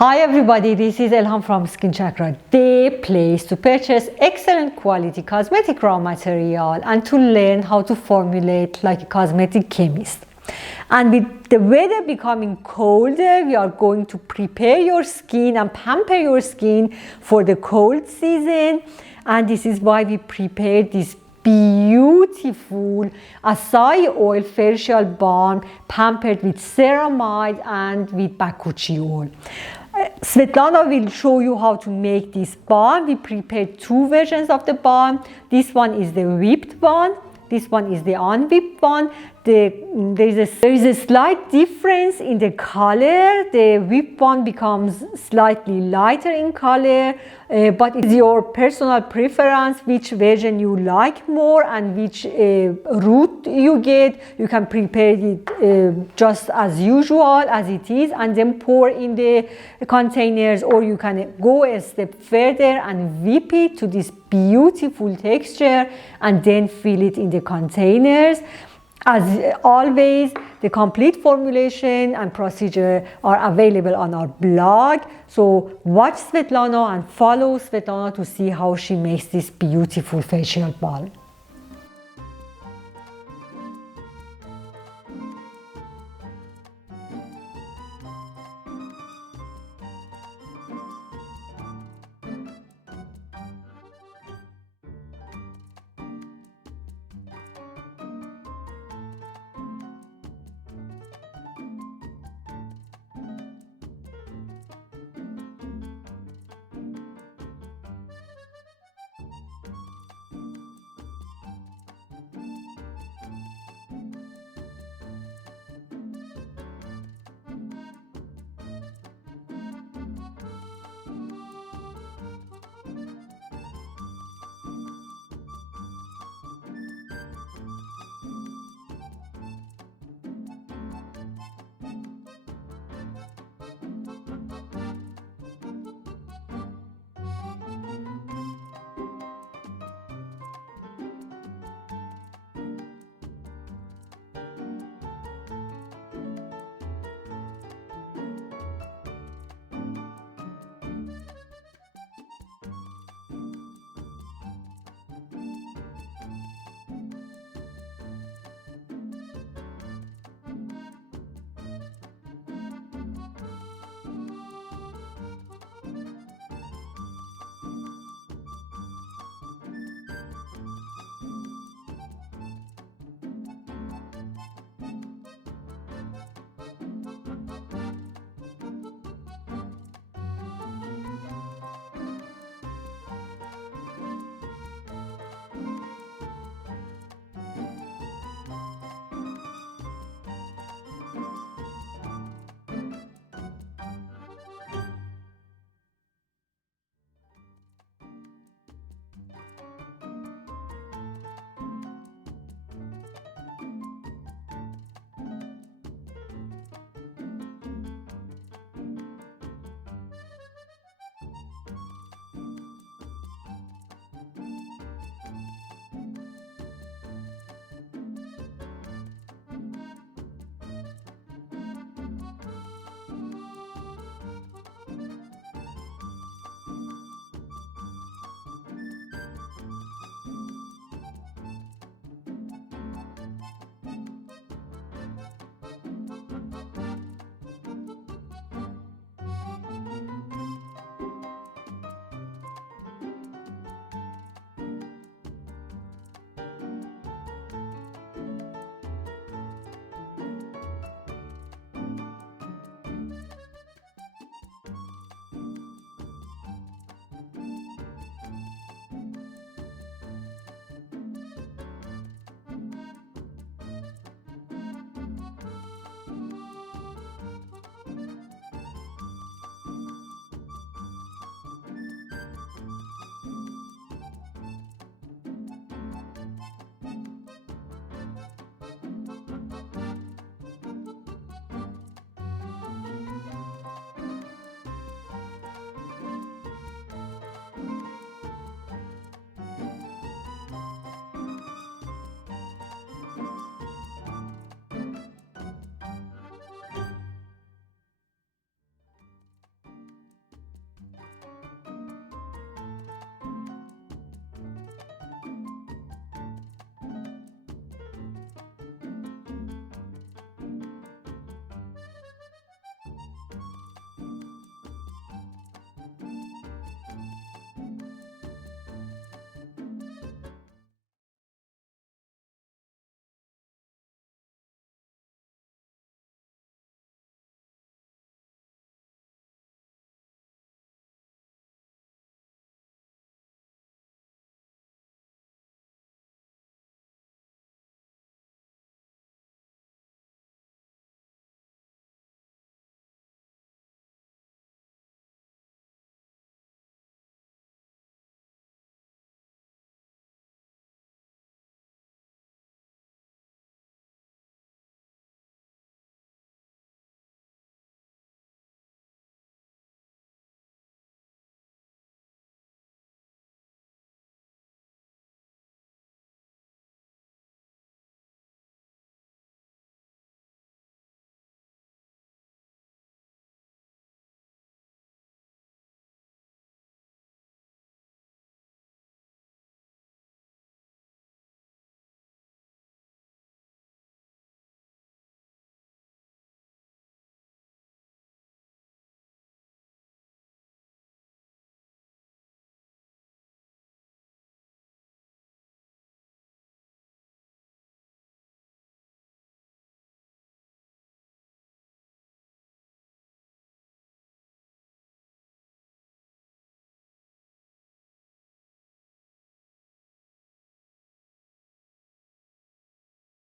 Hi everybody, this is Elham from Skin Chakra, the place to purchase excellent quality cosmetic raw material and to learn how to formulate like a cosmetic chemist. And with the weather becoming colder, we are going to prepare your skin and pamper your skin for the cold season. And this is why we prepared this beautiful acai oil facial balm pampered with ceramide and with bakuchiol. Svetlana will show you how to make this balm. We prepared two versions of the balm. This one is the whipped one. This one is the unwhipped one. There is a slight difference in the color. The whipped one becomes slightly lighter in color, but it's your personal preference which version you like more and which route you get. You can prepare it just as usual as it is and then pour in the containers, or you can go a step further and whip it to this beautiful texture and then fill it in the containers. As always, the complete formulation and procedure are available on our blog. So watch Svetlana and follow Svetlana to see how she makes this beautiful facial balm.